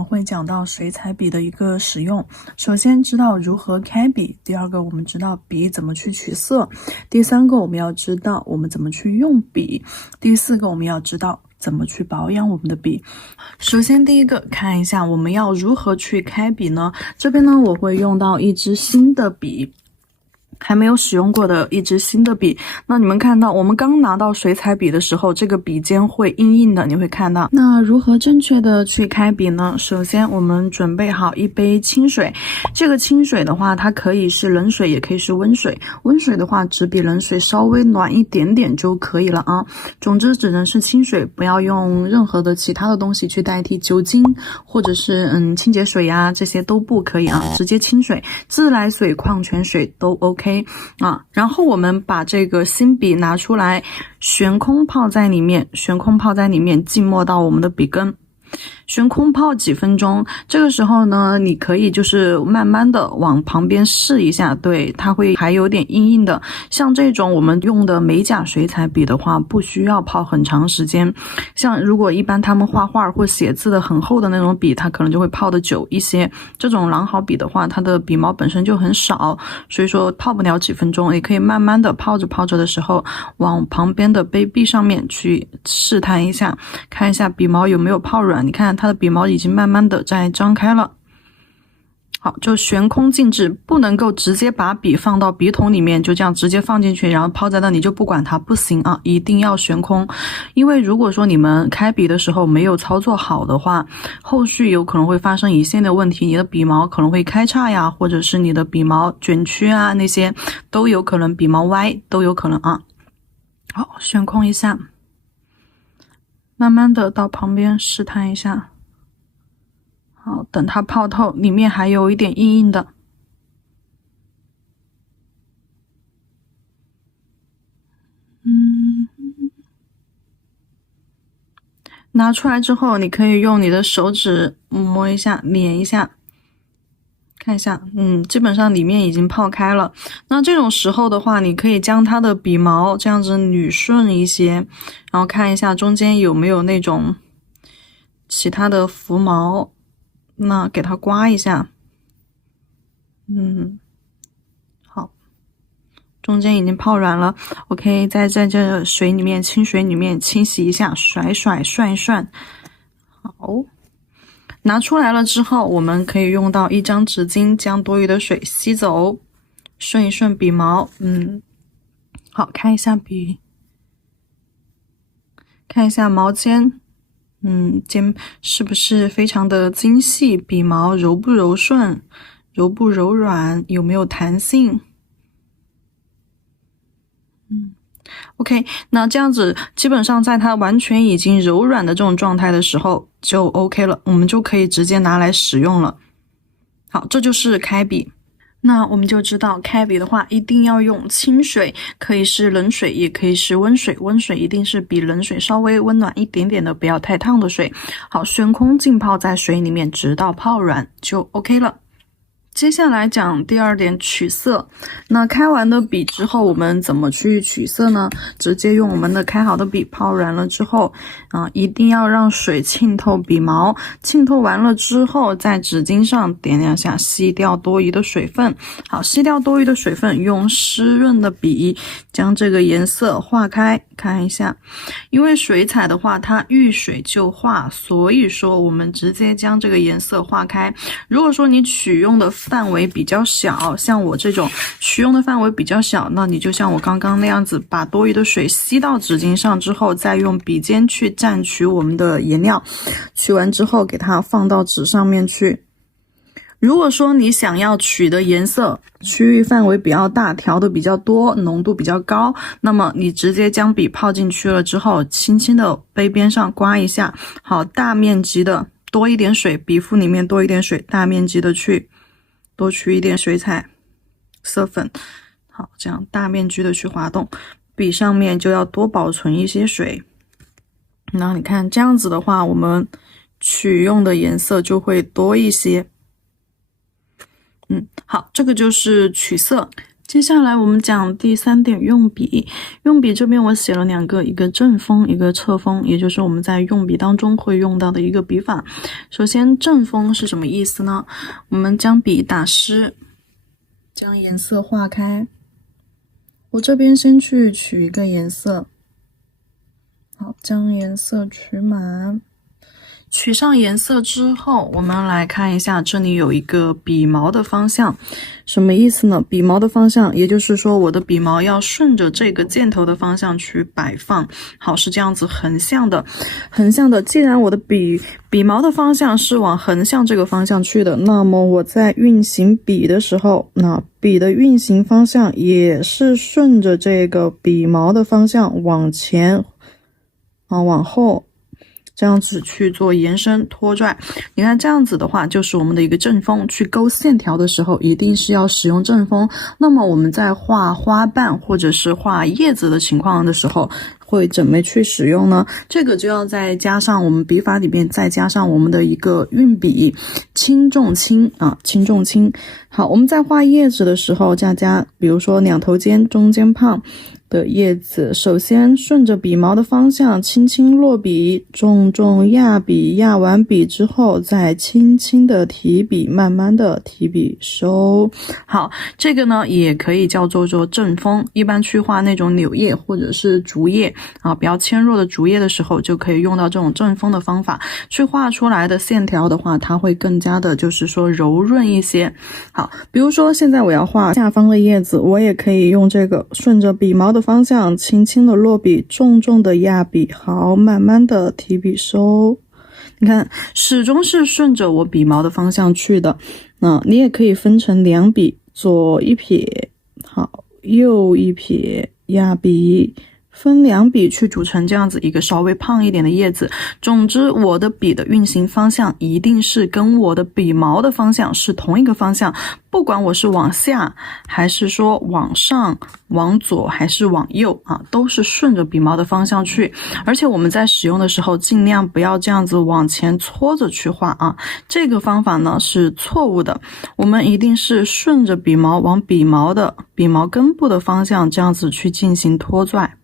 们会讲到水彩笔的一个使用。首先知道如何开笔，第二个我们知道笔怎么去取色，第三个我们要知道我们怎么去用笔，第四个我们要知道怎么去保养我们的笔。首先第一个看一下我们要如何去开笔呢？这边呢我会用到一支新的笔，还没有使用过的一支新的笔。那你们看到我们刚拿到水彩笔的时候，这个笔尖会硬硬的，你会看到。那如何正确的去开笔呢？首先我们准备好一杯清水，这个清水的话它可以是冷水也可以是温水，温水的话只比冷水稍微暖一点点就可以了啊。总之只能是清水，不要用任何的其他的东西去代替，酒精或者是清洁水呀，这些都不可以啊，直接清水，自来水、矿泉水都 OK。然后我们把这个新笔拿出来，悬空泡在里面，浸没到我们的笔根，悬空泡几分钟。这个时候呢，你可以就是慢慢的往旁边试一下，对，它会还有点硬硬的。像这种我们用的美甲水彩笔的话，不需要泡很长时间。像如果一般他们画画或写字的很厚的那种笔，它可能就会泡的久一些。这种狼毫笔的话，它的笔毛本身就很少，所以说泡不了几分钟，也可以慢慢的泡着的时候，往旁边的杯壁上面去试探一下，看一下笔毛有没有泡软。你看它的笔毛已经慢慢的在张开了。好，就悬空静置，不能够直接把笔放到笔筒里面，就这样直接放进去，然后泡在那里就不管它，不行啊，一定要悬空。因为如果说你们开笔的时候没有操作好的话，后续有可能会发生一系列的问题，你的笔毛可能会开叉呀，或者是你的笔毛卷曲啊，那些都有可能，笔毛歪都有可能啊。好，悬空一下，慢慢的到旁边试探一下。好，等它泡透，里面还有一点硬硬的。拿出来之后，你可以用你的手指摸一下，捻一下，看一下，基本上里面已经泡开了。那这种时候的话，你可以将它的笔毛这样子捋顺一些，然后看一下中间有没有那种其他的浮毛，那给它刮一下。好，中间已经泡软了。OK， 在这水里面，清水里面清洗一下，涮一涮。好，拿出来了之后，我们可以用到一张纸巾，将多余的水吸走，顺一顺笔毛。好，看一下笔，看一下毛尖。尖是不是非常的精细？笔毛柔不柔顺，柔不柔软，有没有弹性？OK， 那这样子基本上在它完全已经柔软的这种状态的时候就 OK 了，我们就可以直接拿来使用了。好，这就是开笔。那我们就知道开笔的话一定要用清水，可以是冷水也可以是温水，温水一定是比冷水稍微温暖一点点的，不要太烫的水。好，悬空浸泡在水里面直到泡软就 OK 了。接下来讲第二点，取色。那开完的笔之后，我们怎么去取色呢？直接用我们的开好的笔泡软了之后，一定要让水浸透笔毛，浸透完了之后，在纸巾上点两下，吸掉多余的水分。好，吸掉多余的水分，用湿润的笔将这个颜色化开，看一下。因为水彩的话，它遇水就化，所以说我们直接将这个颜色化开。如果说你取用的范围比较小，像我这种取用的范围比较小，那你就像我刚刚那样子，把多余的水吸到纸巾上之后，再用笔尖去蘸取我们的颜料，取完之后给它放到纸上面去。如果说你想要取的颜色区域范围比较大，调的比较多，浓度比较高，那么你直接将笔泡进去了之后，轻轻的杯边上刮一下。好，大面积的多一点水，笔腹里面多一点水，大面积的多取一点水彩色粉。好，这样大面积的去滑动，笔上面就要多保存一些水。然后你看这样子的话，我们取用的颜色就会多一些。好，这个就是取色。接下来我们讲第3点用笔。用笔这边我写了2个，一个正锋，一个侧锋，也就是我们在用笔当中会用到的一个笔法。首先正锋是什么意思呢？我们将笔打湿，将颜色化开。我这边先去取一个颜色，好，将颜色取满。取上颜色之后，我们来看一下，这里有一个笔毛的方向，什么意思呢？笔毛的方向，也就是说我的笔毛要顺着这个箭头的方向去摆放。好，是这样子横向的。既然我的笔毛的方向是往横向这个方向去的，那么我在运行笔的时候，那笔的运行方向也是顺着这个笔毛的方向往前往后这样子去做延伸拖拽。你看这样子的话，就是我们的一个正锋。去勾线条的时候一定是要使用正锋。那么我们在画花瓣或者是画叶子的情况的时候，会怎么去使用呢？这个就要再加上我们笔法里面再加上我们的一个运笔，轻重轻轻重轻。好，我们在画叶子的时候，加比如说两头尖中间胖的叶子，首先顺着笔毛的方向轻轻落笔，重重压笔，压完笔之后再轻轻的提笔，慢慢的提笔收。好，这个呢也可以叫做正锋。一般去画那种柳叶或者是竹叶比较纤弱的竹叶的时候，就可以用到这种正锋的方法去画出来的线条的话，它会更加的就是说柔润一些。好，比如说现在我要画下方的叶子，我也可以用这个顺着笔毛的方向轻轻的落笔，重重的压笔，好，慢慢的提笔收。你看始终是顺着我笔毛的方向去的。你也可以分成2笔，左一撇，好，右一撇，压笔，分2笔去组成这样子一个稍微胖一点的叶子。总之我的笔的运行方向一定是跟我的笔毛的方向是同一个方向，不管我是往下还是说往上，往左还是往右都是顺着笔毛的方向去。而且我们在使用的时候尽量不要这样子往前搓着去画这个方法呢是错误的。我们一定是顺着笔毛往笔毛根部的方向这样子去进行拖拽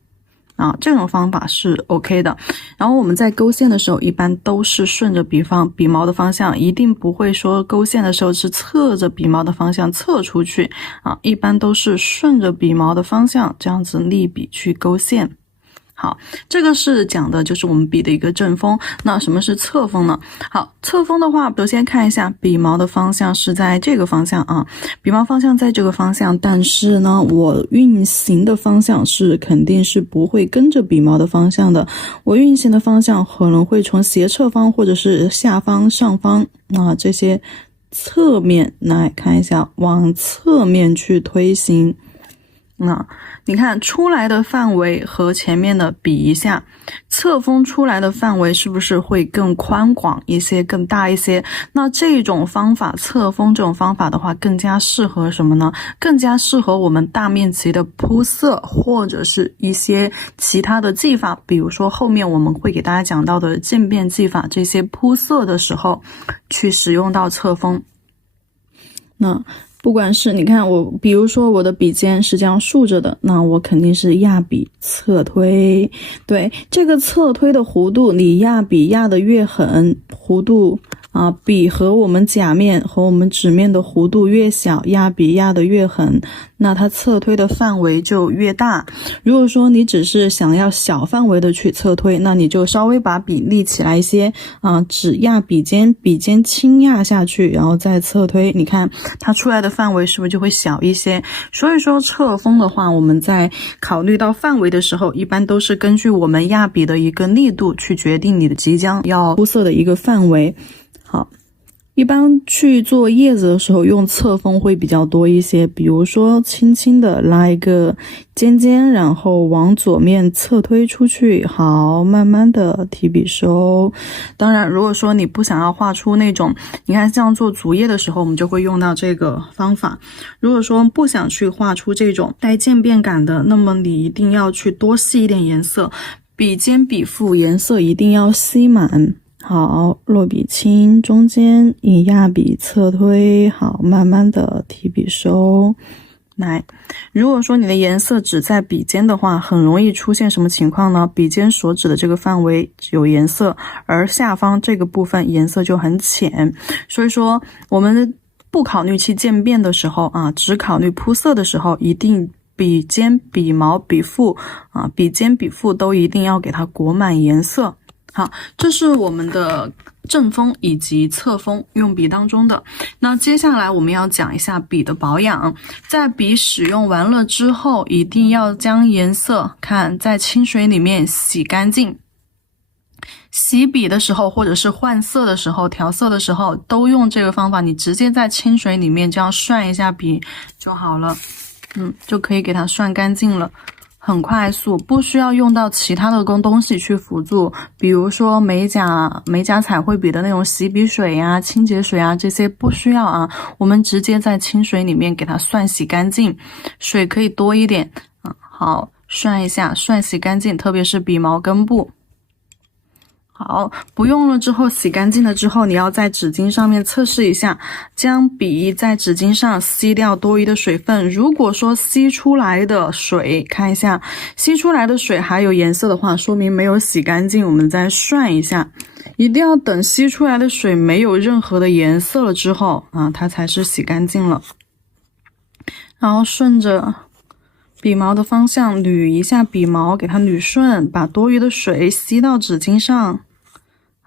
这种方法是 OK 的。然后我们在勾线的时候一般都是顺着笔毛的方向，一定不会说勾线的时候是侧着笔毛的方向侧出去一般都是顺着笔毛的方向这样子立笔去勾线。好，这个是讲的就是我们笔的一个正锋。那什么是侧锋呢？好，侧锋的话，首先看一下笔毛的方向是在这个方向笔毛方向在这个方向，但是呢，我运行的方向是肯定是不会跟着笔毛的方向的。我运行的方向可能会从斜侧方或者是下方、上方这些侧面来看一下，往侧面去推行。你看出来的范围和前面的比一下，侧锋出来的范围是不是会更宽广一些，更大一些？那这种方法，侧锋这种方法的话，更加适合什么呢？更加适合我们大面积的铺色，或者是一些其他的技法，比如说后面我们会给大家讲到的渐变技法，这些铺色的时候去使用到侧锋。那不管是你看我，比如说我的笔尖是这样竖着的，那我肯定是压笔侧推。对，这个侧推的弧度，你压笔压得越狠，弧度笔和我们甲面和我们纸面的弧度越小，压笔压得越狠，那它侧推的范围就越大。如果说你只是想要小范围的去侧推，那你就稍微把笔立起来一些只压笔尖轻压下去，然后再侧推，你看它出来的范围是不是就会小一些？所以说侧锋的话，我们在考虑到范围的时候，一般都是根据我们压笔的一个力度去决定你的即将要铺色的一个范围。好，一般去做叶子的时候用侧锋会比较多一些，比如说轻轻的拉一个尖尖，然后往左面侧推出去，好，慢慢的提笔收。当然如果说你不想要画出那种，你看像做竹叶的时候我们就会用到这个方法。如果说不想去画出这种带渐变感的，那么你一定要去多吸一点颜色，笔尖笔腹颜色一定要吸满。好，落笔轻，中间以压笔侧推，好，慢慢的提笔收。来，如果说你的颜色只在笔尖的话，很容易出现什么情况呢？笔尖所指的这个范围有颜色，而下方这个部分颜色就很浅。所以说我们不考虑去渐变的时候啊，只考虑铺色的时候，一定笔尖、笔毛、笔腹啊，笔尖、笔腹都一定要给它裹满颜色。好，这是我们的正锋以及侧锋用笔当中的。那接下来我们要讲一下笔的保养。在笔使用完了之后，一定要将颜色在清水里面洗干净。洗笔的时候或者是换色的时候、调色的时候都用这个方法，你直接在清水里面这样涮一下笔就好了，就可以给它涮干净了。很快速，不需要用到其他的东西去辅助，比如说美甲彩绘笔的那种洗笔水啊、清洁水啊，这些不需要啊，我们直接在清水里面给它涮洗干净，水可以多一点啊。好，涮一下，涮洗干净，特别是笔毛根部。好，不用了之后，洗干净了之后，你要在纸巾上面测试一下，将笔在纸巾上吸掉多余的水分。如果说吸出来的水，看一下，吸出来的水还有颜色的话，说明没有洗干净，我们再涮一下。一定要等吸出来的水没有任何的颜色了之后啊，它才是洗干净了。然后顺着笔毛的方向捋一下笔毛，给它捋顺，把多余的水吸到纸巾上。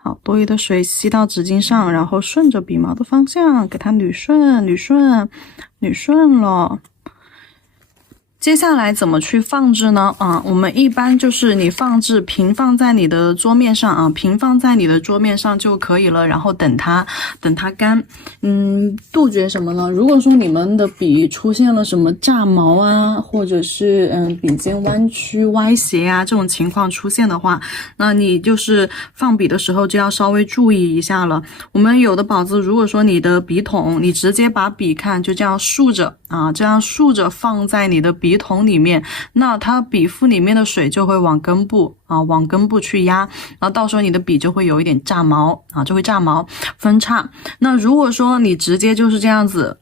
好，多余的水吸到纸巾上，然后顺着笔毛的方向给它捋顺，捋顺了。接下来怎么去放置呢？我们一般就是你平放在你的桌面上啊，平放在你的桌面上就可以了，然后等它干。杜绝什么呢？如果说你们的笔出现了什么炸毛啊，或者是笔尖弯曲歪斜啊这种情况出现的话，那你就是放笔的时候就要稍微注意一下了。我们有的宝子，如果说你的笔筒，你直接把笔就这样竖着啊，这样竖着放在你的笔筒里面，那它笔腹里面的水就会往根部去压，然后到时候你的笔就会有一点炸毛啊，就会炸毛分叉。那如果说你直接就是这样子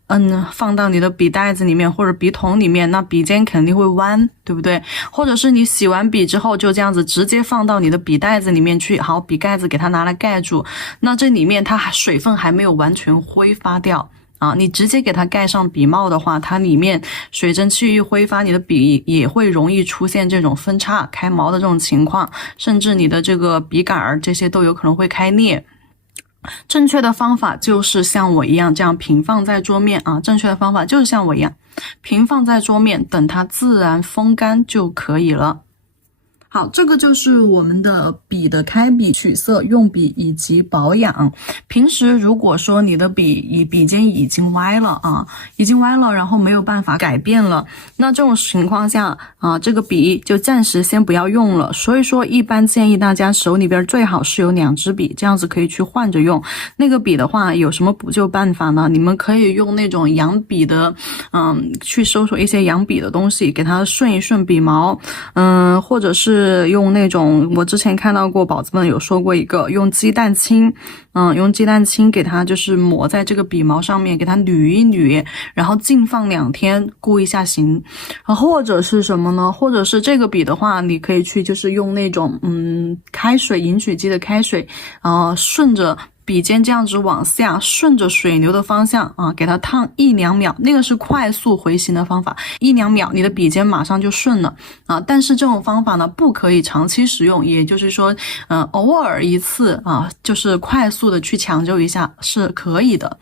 放到你的笔袋子里面或者笔筒里面，那笔尖肯定会弯，对不对？或者是你洗完笔之后就这样子直接放到你的笔袋子里面去，好，笔盖子给它拿来盖住，那这里面它水分还没有完全挥发掉啊，你直接给它盖上笔帽的话，它里面水蒸气一挥发，你的笔也会容易出现这种分叉开毛的这种情况，甚至你的这个笔杆儿这些都有可能会开裂。正确的方法就是像我一样这样平放在桌面啊，正确的方法就是像我一样平放在桌面，等它自然风干就可以了。好，这个就是我们的笔的开笔、取色、用笔以及保养。平时如果说你的笔尖已经歪了，然后没有办法改变了，那这种情况下这个笔就暂时先不要用了。所以说一般建议大家手里边最好是有2支笔，这样子可以去换着用。那个笔的话有什么补救办法呢？你们可以用那种养笔的去搜索一些养笔的东西，给它顺一顺笔毛，或者是用那种，我之前看到过宝子们有说过一个用鸡蛋清，用鸡蛋清给它就是抹在这个笔毛上面，给它捋一捋，然后静放2天，固一下形。或者是什么呢？或者是这个笔的话，你可以去就是用那种开水饮水机的开水，顺着笔尖这样子往下，顺着水流的方向给它烫1-2秒，那个是快速回形的方法，1-2秒你的笔尖马上就顺了但是这种方法呢不可以长期使用，也就是说偶尔一次就是快速的去抢救一下是可以的